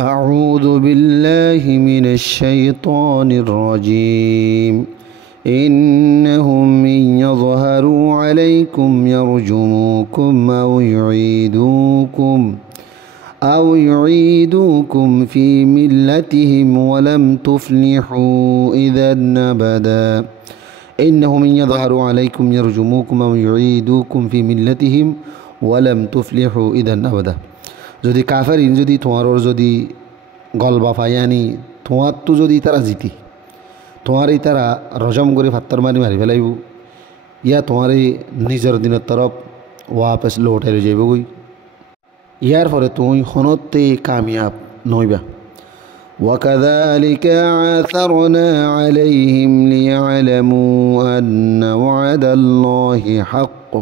أعوذ بالله من الشيطان الرجيم إنهم إن يظهروا عليكم يرجموكم أو يعيدوكم في ملتهم ولم تفلحوا إذا أبدا إنهم إن يظهروا عليكم يرجموكم أو يعيدوكم في ملتهم ولم تفلحوا إذا أبدا যদি কাফেরিন যদি তোমার যদি গলবা পায়ানি তোমার তো যদি তারা জিতি তোমারই তারা রজম করে ফাত্তর মারি মারি ফেলাইব ইয়া তোমারই নিজের দিনের তরফ ওয়াপস লৌটাই যাইব গই ইয়ার ফলে তুমি হনতে কামিয়াব নইবা وكذلك عثرنا عليهم ليعلموا أن وعد الله حق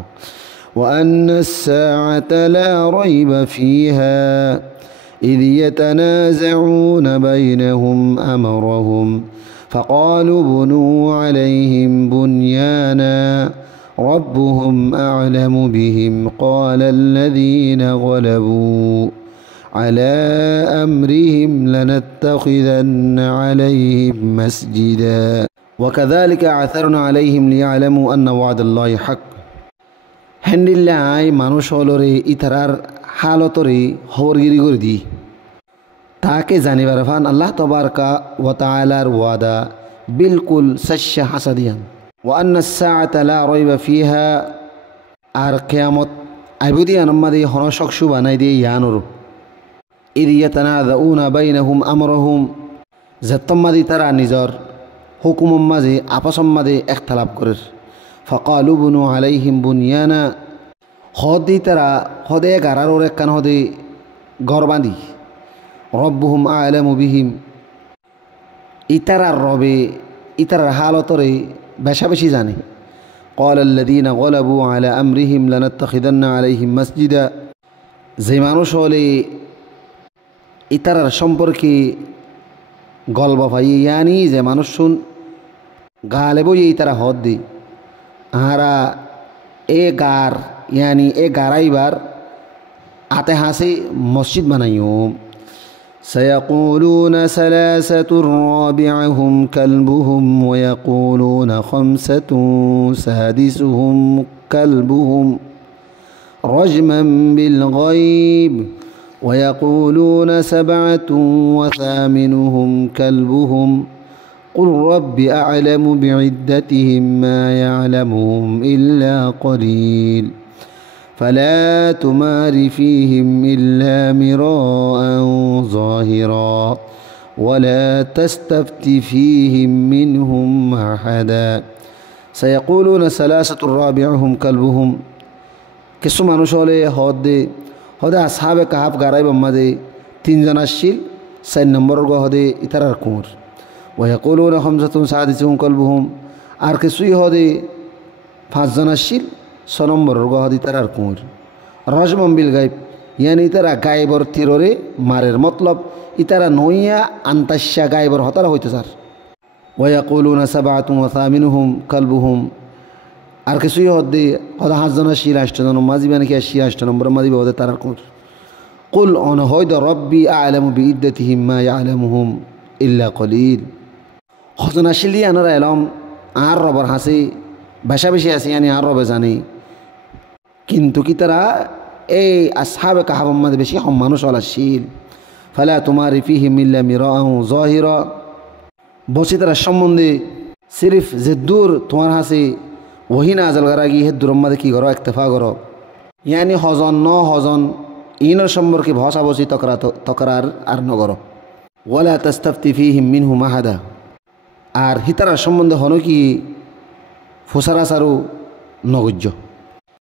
وأن الساعة لا ريب فيها إذ يتنازعون بينهم أمرهم فقالوا بنوا عليهم بنيانا ربهم أعلم بهم قال الذين غلبوا على أمرهم لنتخذن عليهم مسجدا وكذلك عثرنا عليهم ليعلموا أن وعد الله حق হেন্ডিল্লাই মানুষ হলরে ইতারার হালতরে হবরগিরি করে দি তাকে জানিবার ফান আল্লাহ তবারকা ওয়া তাআলার ওয়াদা বিলকুল সচ্চ হাসাদিয়ান ওয়া আন্নাস সাআতা লা রাইবা ফিহা আর কিয়ামত আইবুদিয়ান আমাদে হনশকশু বানাই দিয়ে ইয়ানুর ইদ ইয়াতানাযাউনা বাইনাহুম আমরহুম জাত্তমাদি তারা নিজর হুকুমম মাঝে আপসম মাঝে ইখতিলাফ করে فقالوا بنوا عليهم بنيانا خدي ترى خدي قرارور كان خدي غرباندي ربهم أعلم بهم إترى الرب إترى حالتري بشي زاني قال الذين غلبوا على أمرهم لنتخذن عليهم مسجدا زي ما نشولي إترى সম্পর্কে গলবা ভাই يعني زي ما نشون غالبو إترى خدي आरा ए गार यानी ए गाराई बार आते हासे मस्जिद बनाइयो सयक़ूलून सलासतुर राबिअहुम कल्बुहुम वयक़ूलून खम्सतुन सादिसुहुम कल्बुहुम रजमन बिलग़ैब वयक़ूलून सबअतुन वथामिनुहुम कल्बुहुम قل رب أعلم بعدتهم ما يعلمهم إلا قليل فلا تمار فيهم إلا مراء ظاهرا ولا تستفت فيهم منهم أحدا سيقولون ثلاثة رابعهم كلبهم كسو মানুষলে হদে আসহাবে কাহাফ গারাই বম্মাদে তিনজন আসছিল 4 নম্বর গো হদে ইতারার কুমর ويقولون خمسة سادسهم كلبهم আর কিছুই হদে 5 জন আসছিল 6 নম্বর গো হদে ইতারার কুমর রজমম বিল গায়ব ইয়ানি ইতারা গায়বর তিররে মারের মতলব ইতারা নইয়া আন্তাশা গায়বর হতারা হইতে স্যার ويقولون سبعة وثامنهم كلبهم আর কিছুই হদে 5 জন আসছিল 8 জন মাঝি মানে কি 8 নম্বর মাঝি হদে তারার কুমর قل انا هيدا ربي اعلم بعدتهم ما يعلمهم الا قليل হজন আসিলি আনারা এলম আর রবর হাসি ভাষা বেশি আছে ইয়ানি আর রবে জানি কিন্তু কি তারা এই আসহাবে কাহাবের মধ্যে বেশি মানুষ আসিল ফালা তুমারি ফিহিম ইল্লা মিরাআ যাহিরা বসি তারা সম্বন্ধে সিরিফ যে দূর তোমার হাসি ওহি নাজল করাগি হে দূর মধ্যে কি করো ইক্তফা করো ইয়ানি হজন ন হজন ইনর সম্পর্কে ভাষা বসি তকরার আর নগর ওয়ালা তাস্তাফতি ফিহিম মিনহুম আহাদা আর হিতারার সম্বন্ধে হন কি ফুসারাসারও নগজ্য।